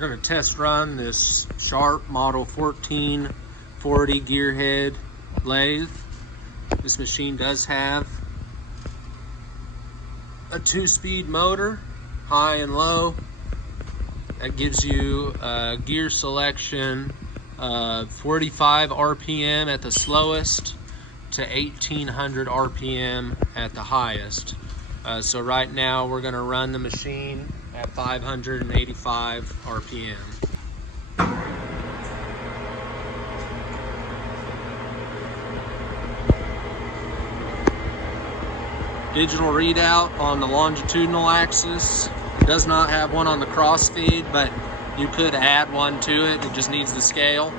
We're going to test run this Sharp Model 1440 gearhead lathe. This machine does have a 2-speed motor, high and low. That gives you a gear selection of 45 RPM at the slowest to 1800 RPM at the highest. So right now we're going to run the machine at 585 RPM. Digital readout on the longitudinal axis. It does not have one on the cross feed, but you could add one to it. It just needs the scale.